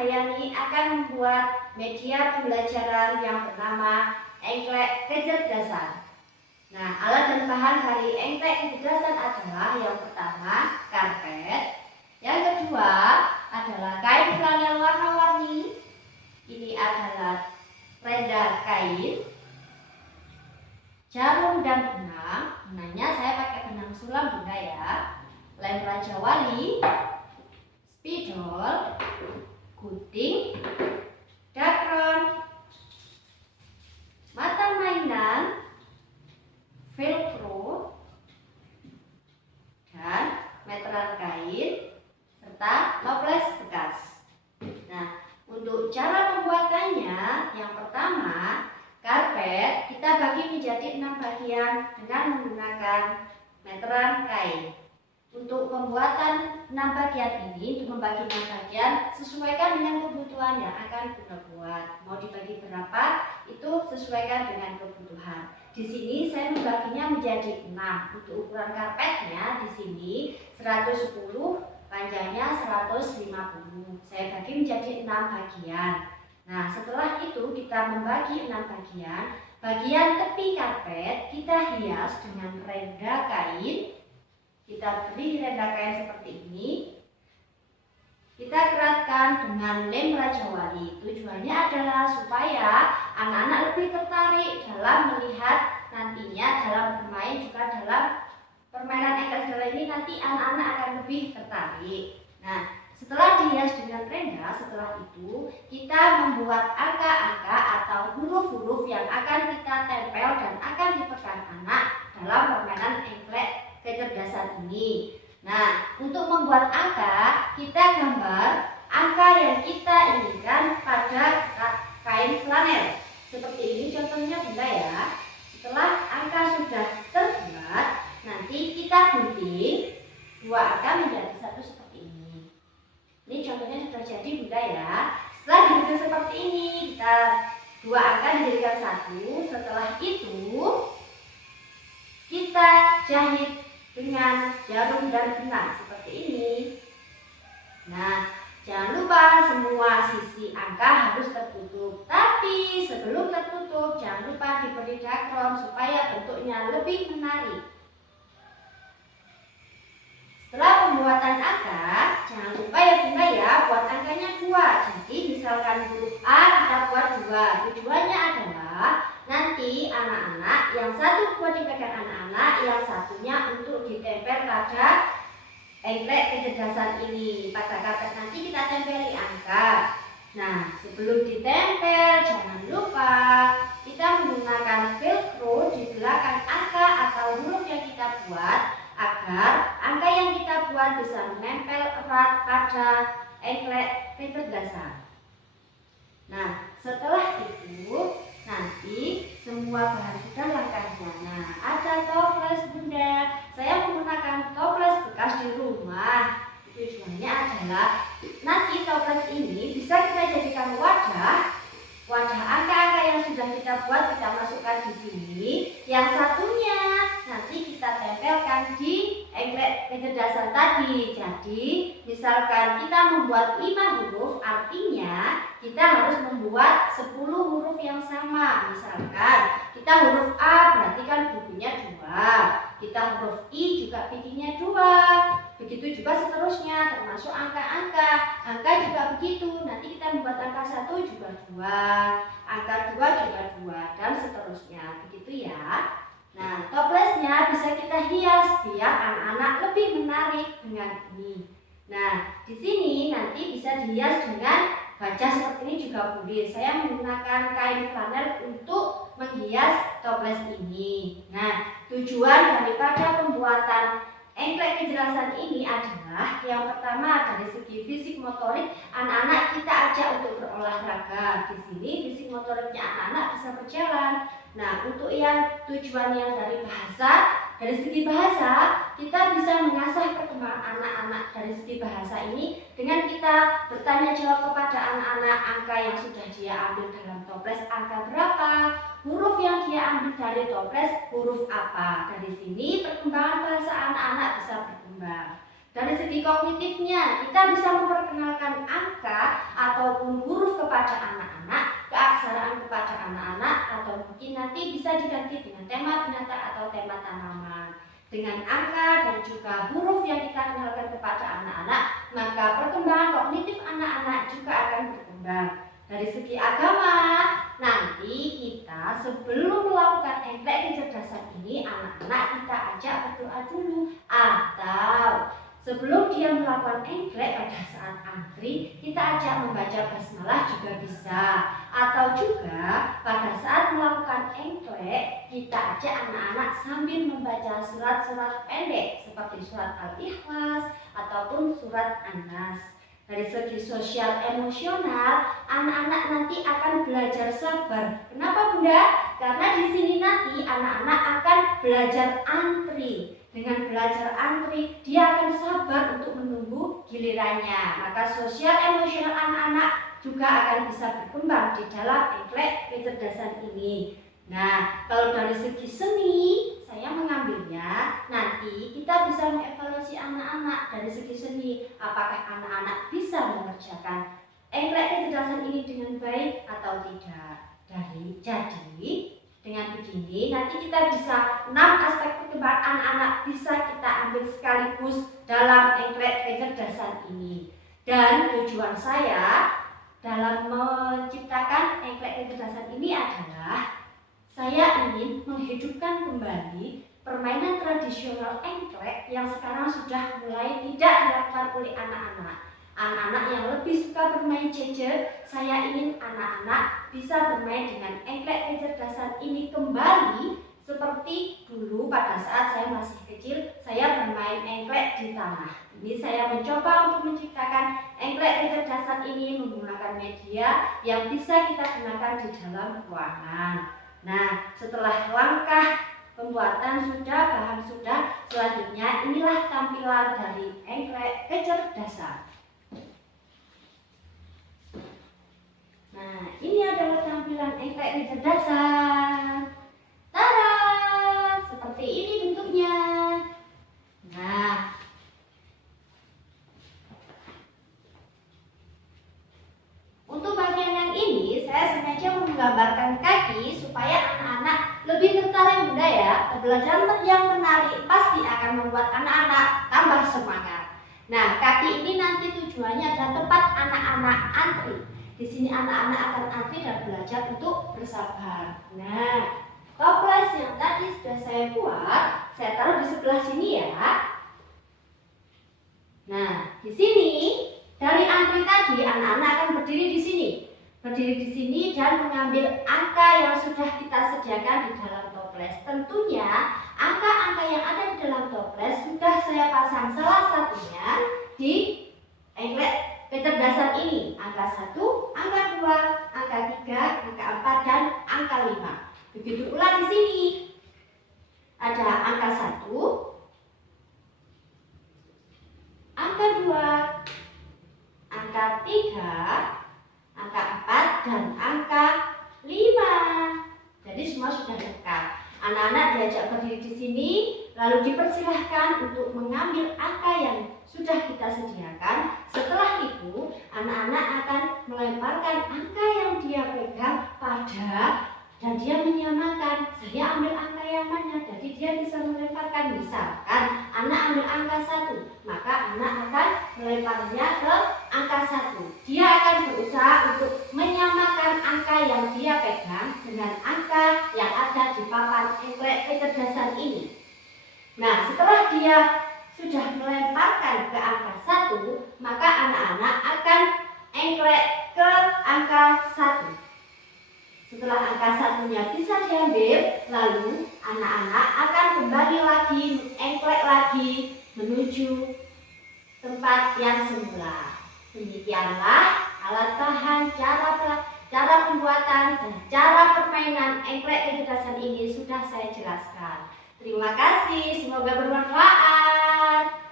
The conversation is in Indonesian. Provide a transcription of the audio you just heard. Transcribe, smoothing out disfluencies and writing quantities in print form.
Nurhayani akan membuat media pembelajaran yang bernama Engklek Kecerdasan. Nah, alat dan bahan dari Engklek Kecerdasan adalah yang pertama karpet, yang kedua adalah kain flanel warna-warni. Ini adalah renda kain, jarum dan benang. Benangnya saya pakai benang sulam Bunda ya. Lem Raja Wali, spidol, gunting, dakron, mata mainan, velcro, dan meteran kain, serta toples bekas. Nah, untuk cara pembuatannya, yang pertama, karpet kita bagi menjadi 6 bagian dengan menggunakan meteran kain. Untuk pembuatan 6 bagian ini, untuk membagi 6 bagian, sesuaikan dengan kebutuhan yang akan kita buat. Mau dibagi berapa, itu sesuaikan dengan kebutuhan. Di sini saya membaginya menjadi 6. Untuk ukuran karpetnya di sini 110, panjangnya 150. Saya bagi menjadi 6 bagian. Nah, setelah itu kita membagi 6 bagian. Bagian tepi karpet kita hias dengan renda kain. Kita beri renda kain seperti ini. Kita keratkan dengan lem Raja Wali. Tujuannya adalah supaya anak-anak lebih tertarik dalam melihat nantinya dalam bermain, juga dalam permainan engkel ini nanti anak-anak akan lebih tertarik. Nah, setelah dihias dengan renda, setelah itu kita membuat angka-angka atau huruf-huruf yang akan kita tempel dan akan dipegang anak dalam permainan engklek kecerdasan ini. Nah, untuk membuat angka, kita gambar angka yang kita inginkan pada kain flanel. Seperti ini contohnya Bunda ya. Setelah angka sudah terbuat, nanti kita gunting 2 angka menjadi 1 seperti ini. Ini contohnya sudah jadi Bunda ya. Setelah digunting seperti ini, kita 2 angka dijadikan 1. Setelah itu kita jahit dengan jarum dan benang seperti ini. Nah, jangan lupa semua sisi angka harus tertutup. Tapi sebelum tertutup, jangan lupa diberi dakron supaya bentuknya lebih menarik. Setelah pembuatan angka, jangan lupa ya Bunda ya, buat angkanya 2. Jadi misalkan huruf A kita buat 2. Tujuannya adalah nanti anak-anak yang satu buat dipegang anak-anak, yang satunya untuk ditempel pada engklek kecerdasan ini. Pada karpet nanti kita tempeli angka. Nah, sebelum ditempel jangan lupa kita menggunakan velcro di belakang angka atau huruf yang kita buat, agar angka yang kita buat bisa menempel erat pada engklek kecerdasan. Nah, setelah itu nanti semua bahan sudah lengkapnya. Nah, ada toples Bunda. Saya menggunakan toples bekas di rumah. Tujuannya adalah nanti toples ini bisa kita jadikan wadah angka-angka yang sudah kita buat, kita masukkan di sini. Yang satunya nanti kita tempelkan di engklek kecerdasan tadi. Jadi misalkan kita membuat 5 huruf, artinya kita harus membuat 10 huruf yang sama. Misalkan kita huruf A, berarti kan bikinnya 2. Kita huruf I juga bikinnya 2. Begitu juga seterusnya, termasuk angka-angka. Angka juga begitu. Nanti kita membuat angka 1 juga 2, angka 2 juga 2, dan seterusnya. Begitu ya. Nah, toplesnya bisa kita hias biar anak-anak lebih menarik dengan ini. Nah, di sini nanti bisa dihias dengan baja seperti ini juga boleh. Saya menggunakan kain flanel untuk menghias toples ini. Nah, tujuan daripada pembuatan engklek kecerdasan ini adalah yang pertama dari segi fisik motorik, anak-anak kita ajak untuk berolahraga. Di sini fisik motoriknya anak-anak bisa berjalan. Nah, untuk yang tujuan yang dari bahasa, dari segi bahasa kita bisa mengasah perkembangan anak-anak dari segi bahasa ini dengan kita bertanya jawab kepada anak-anak angka yang sudah dia ambil dalam toples angka berapa, huruf yang dia ambil dari toples huruf apa. Dari sini perkembangan bahasa anak-anak bisa berkembang. Dari segi kognitifnya kita bisa memperkenalkan angka atau ataupun huruf kepada anak-anak, keaksaraan kepada anak-anak, atau mungkin nanti bisa diganti dengan tema binatang atau tema tanaman. Dengan angka dan juga huruf yang kita kenalkan kepada anak-anak, maka perkembangan kognitif anak-anak juga akan berkembang. Dari segi agama, nanti kita sebelum melakukan engklek kecerdasan ini, anak-anak kita ajak berdoa dulu, atau sebelum dia melakukan engklek pada saat antri, kita ajak membaca basmalah juga bisa. Atau juga pada saat melakukan engklek, kita ajak anak-anak sambil membaca surat-surat pendek seperti surat Al-Ikhlas ataupun surat An-Nas. Dari segi sosial emosional, anak-anak nanti akan belajar sabar. Kenapa Bunda? Karena di sini nanti anak-anak akan belajar antri. Dengan belajar antri, dia akan sabar untuk menunggu gilirannya. Maka sosial emosional anak-anak juga akan bisa berkembang di dalam engklek kecerdasan ini. Nah, kalau dari segi seni, saya mengambilnya nanti kita bisa mengevaluasi anak-anak dari segi seni. Apakah anak-anak bisa mengerjakan engklek kecerdasan ini dengan baik atau tidak. Jadi, dengan begini nanti kita bisa 6 aspek perkembangan anak-anak bisa kita ambil sekaligus dalam engklek kecerdasan ini. Dan tujuan saya dalam menciptakan engklek kecerdasan ini adalah saya ingin menghidupkan kembali permainan tradisional engklek yang sekarang sudah mulai tidak dilakukan oleh anak-anak. Anak-anak yang lebih suka bermain gadget, saya ingin anak-anak bisa bermain dengan engklek kecerdasan ini kembali seperti dulu pada saat saya masih kecil, saya bermain engklek di tanah. Ini saya mencoba untuk menciptakan engklek kecerdasan ini menggunakan media yang bisa kita gunakan di dalam ruangan. Nah, setelah langkah pembuatan sudah, bahan sudah, selanjutnya inilah tampilan dari engklek kecerdasan. Nah, ini adalah tampilan engklek kecerdasan. Tada! Seperti ini bentuknya. Nah, untuk bagian yang ini saya sengaja menggambarkan kaki supaya anak-anak lebih tertarik Bunda ya. Pembelajaran yang menarik pasti akan membuat anak-anak tambah semangat. Nah, kaki ini nanti tujuannya adalah tempat anak-anak antri. Di sini anak-anak akan antri dan belajar untuk bersabar. Nah, toples yang tadi sudah saya buat, saya taruh di sebelah sini ya. Nah, di sini dari antri tadi anak-anak akan berdiri di sini. Berdiri di sini dan mengambil angka yang sudah kita sediakan di dalam toples. Tentunya angka-angka yang ada di dalam toples sudah saya pasang salah satunya di engklek kecerdasan ini. Angka 1, angka 2, angka 3, angka 4, dan angka 5. Begitu pula di sini. Ada angka 1, angka 2, angka 3, angka 4, dan angka 5. Jadi semua sudah lengkap. Anak-anak diajak berdiri di sini, lalu dipersilahkan untuk mengambil angka yang sudah kita sediakan. Setelah itu, anak-anak akan melemparkan angka yang dia pegang dan dia menyamakan. Saya ambil angka yang mana? Jadi dia bisa melemparkan. Misalkan anak ambil angka 1, maka anak akan melemparnya ke angka 1. Dia akan berusaha untuk menyamakan angka yang dia pegang dengan angka yang ada di papan engklek kecerdasan ini. Nah, setelah dia sudah melemparkan ke angka 1, maka anak-anak akan engklek ke angka 1. Setelah angka 1-nya bisa diambil, lalu anak-anak akan kembali lagi, engklek lagi menuju tempat yang semula. Demikianlah alat bahan, cara pembuatan, dan cara permainan engklek kecerdasan ini sudah saya jelaskan. Terima kasih, semoga bermanfaat.